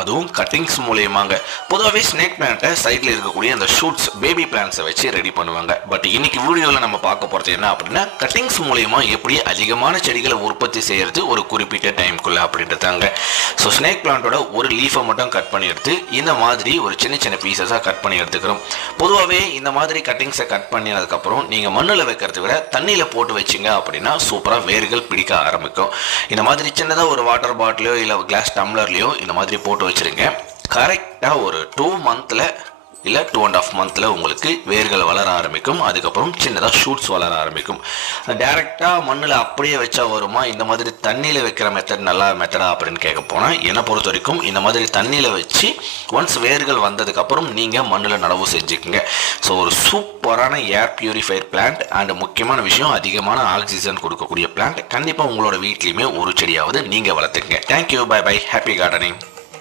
அதுவும் கட்டிங்ஸ் மூலியமாங்க. பொதுவாகவே ஸ்னேக் பிளான்ட்டை சைடில் இருக்கக்கூடிய அந்த ஷூட்ஸ் பேபி பிளான்ட்ஸை வச்சு ரெடி பண்ணுவாங்க. பட் இன்னைக்கு வீடியோவில் நம்ம பார்க்க போகிறது என்ன அப்படின்னா, கட்டிங்ஸ் மூலியமா எப்படி அதிகமான செடிகளை உற்பத்தி செய்யறது ஒரு குறிப்பிட்ட டைம்குள்ள அப்படின்றதாங்க. ஸோ ஸ்னேக் பிளான்ட்டோட ஒரு லீஃபை மட்டும் கட் பண்ணி எடுத்து இந்த மாதிரி ஒரு சின்ன சின்ன பீசஸாக கட் பண்ணி எடுத்துக்கிறோம். பொதுவாகவே இந்த மாதிரி கட்டிங்ஸை கட் பண்ணினதுக்கப்புறம் நீங்கள் மண்ணில் வைக்கிறத விட தண்ணியில் போட்டு வச்சிங்க அப்படின்னா சூப்பராக வேர்கள் பிடிக்க ஆரம்பிக்கும். இந்த மாதிரி சின்னதாக ஒரு வாட்டர் பாட்டிலையோ இல்லை கிளாஸ் டம்ளர்லையோ இந்த மாதிரி போட்டு வச்சுருங்க. கரெக்டாக ஒரு 2 மந்த்தில் இல்லை 2.5 மந்த்தில் உங்களுக்கு வேர்கள் வளர ஆரம்பிக்கும். அதுக்கப்புறம் சின்னதாக ஷூட்ஸ் வளர ஆரம்பிக்கும். டேரெக்டாக மண்ணில் அப்படியே வச்சா வருமா, இந்த மாதிரி தண்ணியில் வைக்கிற மெத்தட் நல்ல மெத்தடா அப்படின்னு கேட்க போனால், என்னை பொறுத்த வரைக்கும் இந்த மாதிரி தண்ணியில் வச்சு ஒன்ஸ் வேர்கள் வந்ததுக்கப்புறம் நீங்கள் மண்ணில் நடவு செஞ்சுக்குங்க. ஸோ ஒரு சூப்பரான ஏர் பியூரிஃபையர் பிளான்ட் அண்ட் முக்கியமான விஷயம் அதிகமான ஆக்சிஜன் கொடுக்கக்கூடிய பிளான்ட் கண்டிப்பாக உங்களோட வீட்லேயுமே ஒரு செடியாவது நீங்கள் வளர்த்துக்குங்க. Thank you, bye bye, happy gardening.